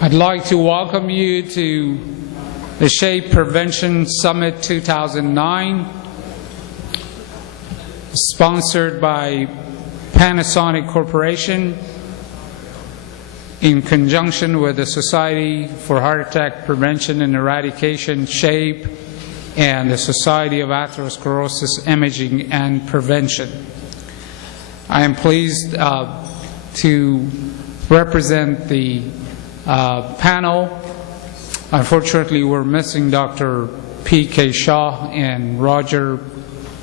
I'd like to welcome you to the SHAPE Prevention Summit 2009, sponsored by Panasonic Corporation in conjunction with the Society for Heart Attack Prevention and Eradication, SHAPE, and the Society of Atherosclerosis Imaging and Prevention. I am pleased to represent the panel. Unfortunately, we're missing Dr. P.K. Shah and Roger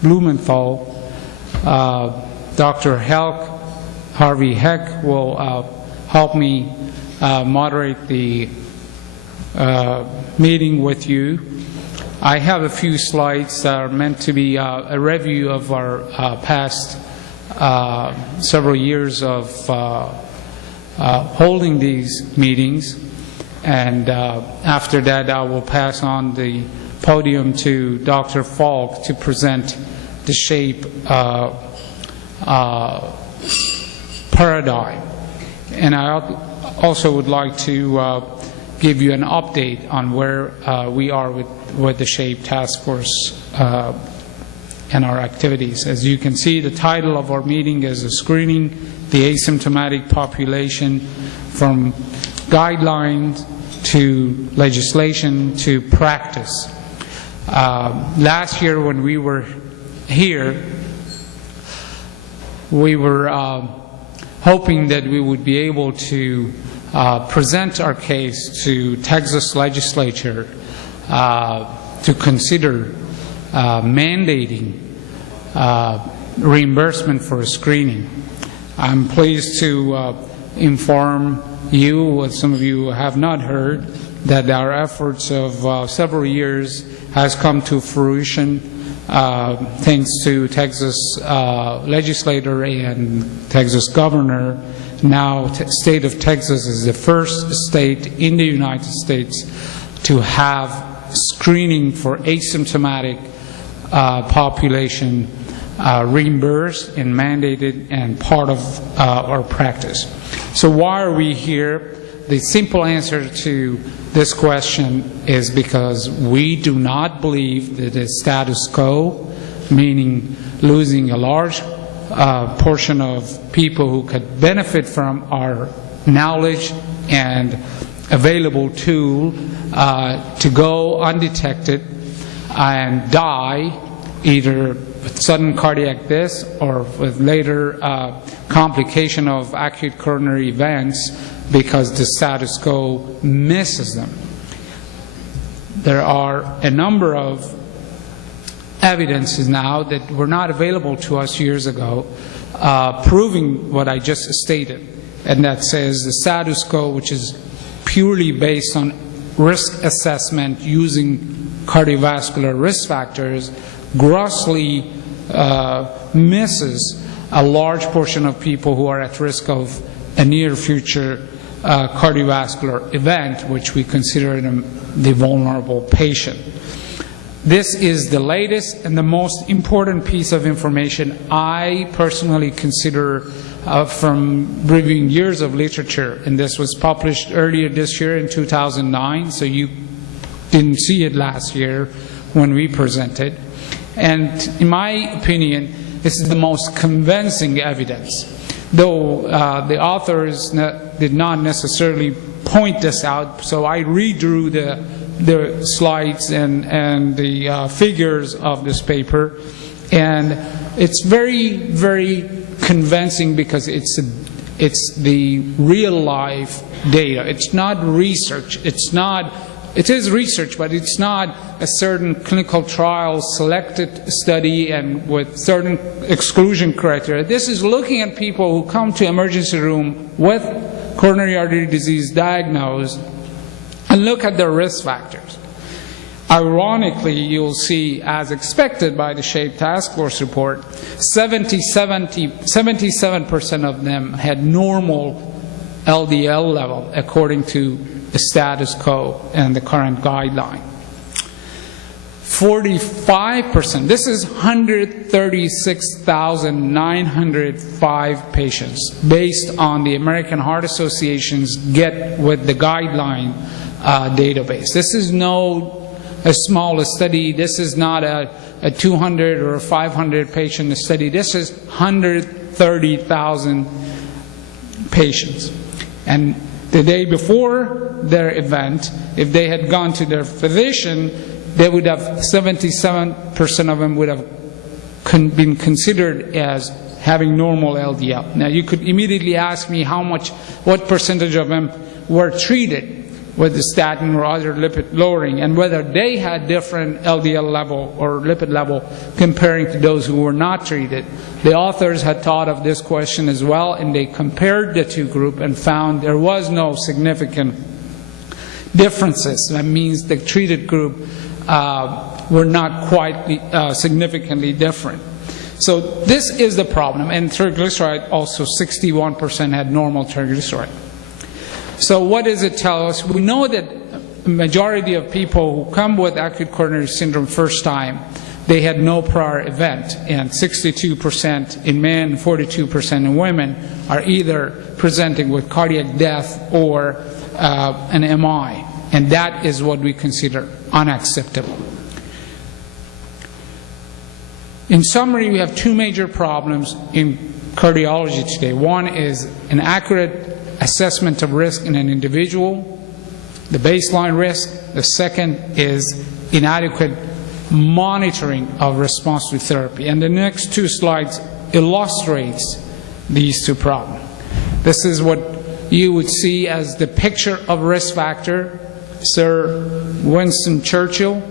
Blumenthal. Dr. Harvey Heck will help me moderate the meeting with you. I have a few slides that are meant to be a review of our past several years of holding these meetings, and after that I will pass on the podium to Dr. Falk to present the SHAPE paradigm. And I also would like to give you an update on where we are with the SHAPE task force and our activities. As you can see, the title of our meeting is Screening the Asymptomatic Population, from guidelines to legislation to practice. Last year when we were here, we were hoping that we would be able to present our case to Texas legislature to consider mandating reimbursement for screening. I'm pleased to inform you, what some of you have not heard, that our efforts of several years has come to fruition thanks to Texas legislator and Texas governor. Now, state of Texas is the first state in the United States to have screening for asymptomatic population reimbursed and mandated and part of our practice. So why are we here? The simple answer to this question is because we do not believe that the status quo, meaning losing a large portion of people who could benefit from our knowledge and available tool to go undetected and die either with sudden cardiac death or with later complication of acute coronary events because the status quo misses them. There are a number of evidences now that were not available to us years ago proving what I just stated, and that says the status quo, which is purely based on risk assessment using cardiovascular risk factors, grossly misses a large portion of people who are at risk of a near future cardiovascular event, which we consider them the vulnerable patient. This is the latest and the most important piece of information I personally consider from reviewing years of literature, and this was published earlier this year in 2009, so you didn't see it last year when we presented. And in my opinion, this is the most convincing evidence, though the authors did not necessarily point this out, so I redrew the slides and the figures of this paper, and it's very, very convincing because it's the real life data. It's not research. It is research, but it's not a certain clinical trial selected study and with certain exclusion criteria. This is looking at people who come to emergency room with coronary artery disease diagnosed and look at their risk factors. Ironically, you'll see, as expected by the SHAPE Task Force report, 77% of them had normal LDL level according to the status quo and the current guideline. 45%, this is 136,905 patients based on the American Heart Association's Get With The Guideline database. This is a small study. This is not a 200 or a 500 patient study. This is 130,000 patients. And the day before their event, if they had gone to their physician, they would have 77% of them would have been considered as having normal LDL. Now you could immediately ask me what percentage of them were treated with the statin or other lipid lowering, and whether they had different LDL level or lipid level comparing to those who were not treated. The authors had thought of this question as well, and they compared the two groups and found there was no significant differences. That means the treated group were not quite significantly different. So this is the problem. And triglyceride, also 61% had normal triglyceride. So what does it tell us? We know that the majority of people who come with acute coronary syndrome first time, they had no prior event, and 62% in men, 42% in women are either presenting with cardiac death or an MI, and that is what we consider unacceptable. In summary, we have two major problems in cardiology today. One is an accurate assessment of risk in an individual, the baseline risk. The second is inadequate monitoring of response to therapy. And the next two slides illustrates these two problems. This is what you would see as the picture of risk factor. Sir Winston Churchill,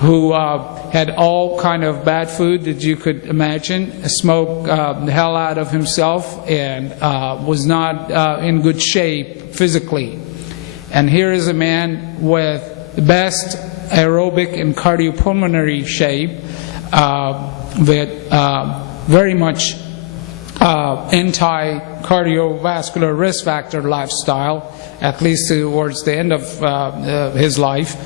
who had all kind of bad food that you could imagine, smoked the hell out of himself, and was not in good shape physically. And here is a man with the best aerobic and cardiopulmonary shape, with very much anti-cardiovascular risk factor lifestyle, at least towards the end of his life.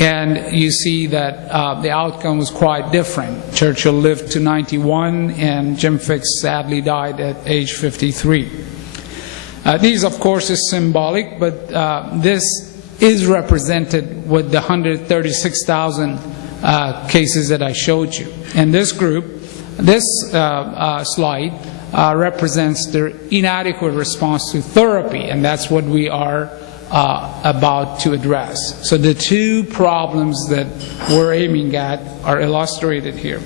And you see that the outcome was quite different. Churchill lived to 91, and Jim Fixx sadly died at age 53. These, of course, is symbolic, but this is represented with the 136,000 cases that I showed you. And this group, this slide represents their inadequate response to therapy, and that's what we are about to address. So the two problems that we're aiming at are illustrated here.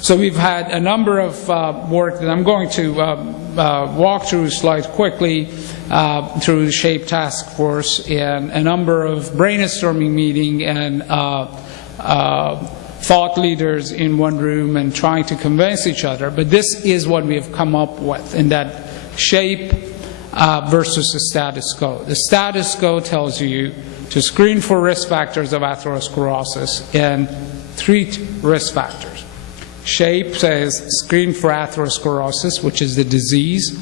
So we've had a number of work that I'm going to walk through slides quickly through the SHAPE task force, and a number of brainstorming meeting and thought leaders in one room and trying to convince each other. But this is what we have come up with in that SHAPE versus the status quo. The status quo tells you to screen for risk factors of atherosclerosis and treat risk factors. SHAPE says screen for atherosclerosis, which is the disease,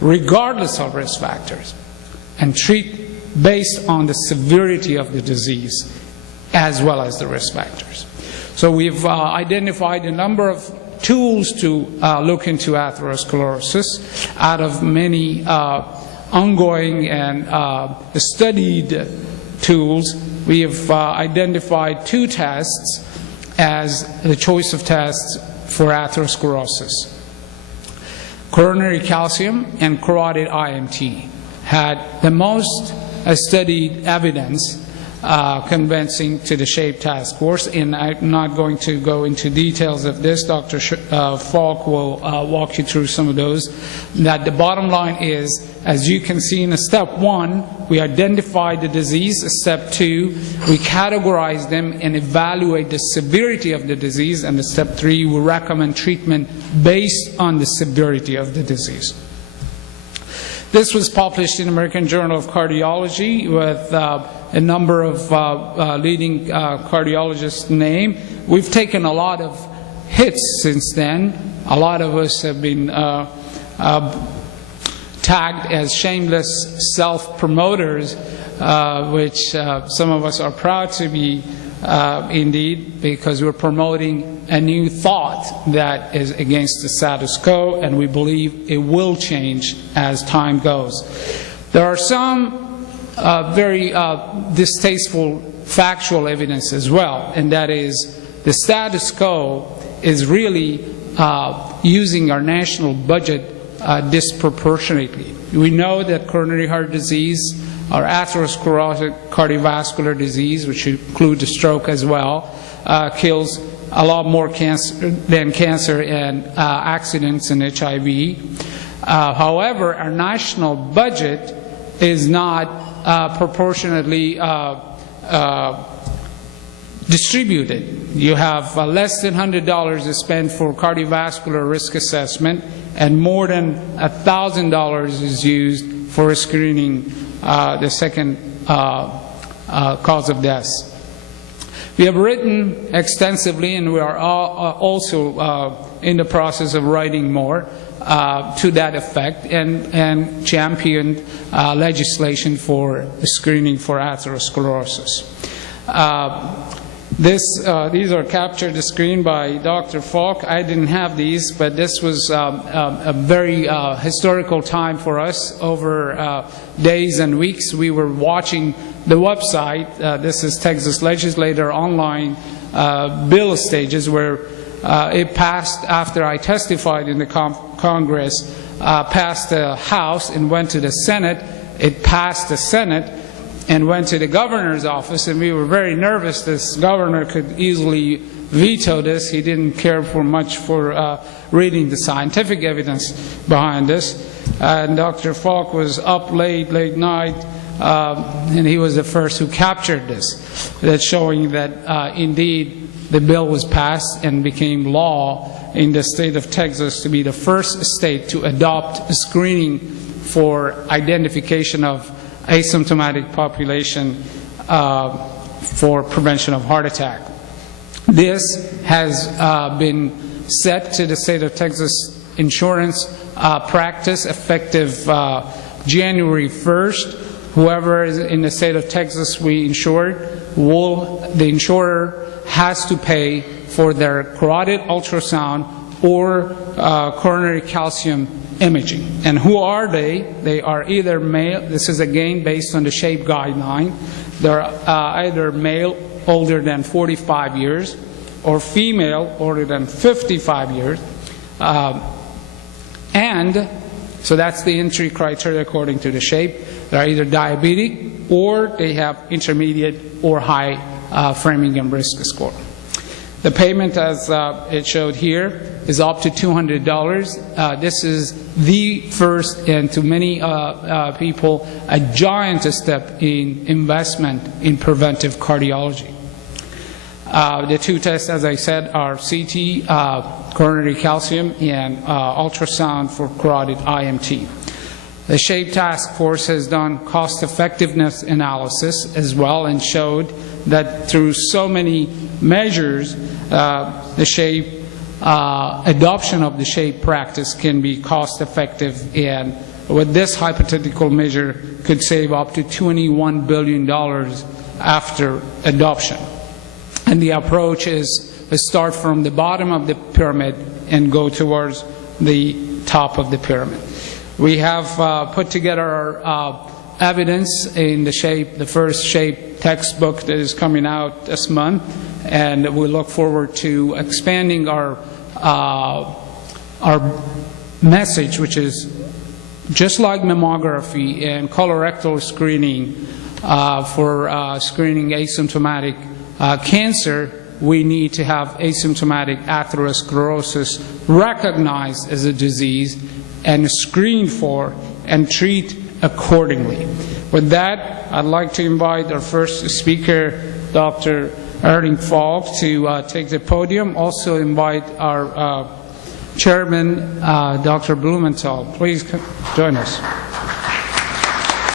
regardless of risk factors, and treat based on the severity of the disease as well as the risk factors. So we've identified a number of tools to look into atherosclerosis out of many ongoing and studied tools. We have identified two tests as the choice of tests for atherosclerosis. Coronary calcium and carotid IMT had the most studied evidence convincing to the SHAPE task force, and I'm not going to go into details of this. Dr. Falk will walk you through some of those. That the bottom line is, as you can see in step 1, we identified the disease. Step 2, we categorize them and evaluate the severity of the disease. And step 3, we recommend treatment based on the severity of the disease. This was published in American Journal of Cardiology with a number of leading cardiologists named. We've taken a lot of hits since then. A lot of us have been tagged as shameless self-promoters, which some of us are proud to be indeed, because we're promoting a new thought that is against the status quo, and we believe it will change as time goes. There are some very distasteful factual evidence as well, and that is the status quo is really using our national budget disproportionately. We know that coronary heart disease or atherosclerotic cardiovascular disease, which includes stroke as well, kills a lot more than cancer and accidents and HIV. However, our national budget is not proportionately distributed. You have less than $100 to spend for cardiovascular risk assessment, and more than $1,000 is used for screening the second cause of death. We have written extensively, and we are also in the process of writing more to that effect, and championed legislation for screening for atherosclerosis. These are captured the screen by Dr. Falk. I didn't have these, but this was a very historical time for us. Over days and weeks, we were watching the website. This is Texas Legislator online bill stages, where it passed after I testified in the Congress, passed the House and went to the Senate. It passed the Senate and went to the governor's office, and we were very nervous. This governor could easily veto this. He didn't care for much for reading the scientific evidence behind this. And Dr. Falk was up late night, and he was the first who captured this. That's showing that indeed the bill was passed and became law in the state of Texas to be the first state to adopt screening for identification of asymptomatic population for prevention of heart attack. This has been set to the state of Texas insurance practice effective January 1st. Whoever is in the state of Texas we insured, the insurer has to pay for their carotid ultrasound or coronary calcium imaging. And who are they? They are either male, this is again based on the SHAPE guideline, they're either male older than 45 years or female older than 55 years. And so that's the entry criteria according to the SHAPE. They're either diabetic or they have intermediate or high Framingham risk score. The payment, as it showed here, is up to $200. This is the first, and to many people, a giant step in investment in preventive cardiology. The two tests, as I said, are CT, coronary calcium, and ultrasound for carotid IMT. The SHAPE task force has done cost-effectiveness analysis as well and showed that through so many measures, the SHAPE adoption of the SHAPE practice can be cost-effective, and with this hypothetical measure could save up to $21 billion after adoption. And the approach is to start from the bottom of the pyramid and go towards the top of the pyramid. We have put together our evidence in the SHAPE, the first SHAPE textbook that is coming out this month, and we look forward to expanding our message, which is just like mammography and colorectal screening for screening asymptomatic cancer. We need to have asymptomatic atherosclerosis recognized as a disease and screened for and treat accordingly. With that, I'd like to invite our first speaker, Dr. Erling Falk, to take the podium. Also invite our chairman, Dr. Blumenthal. Please join us.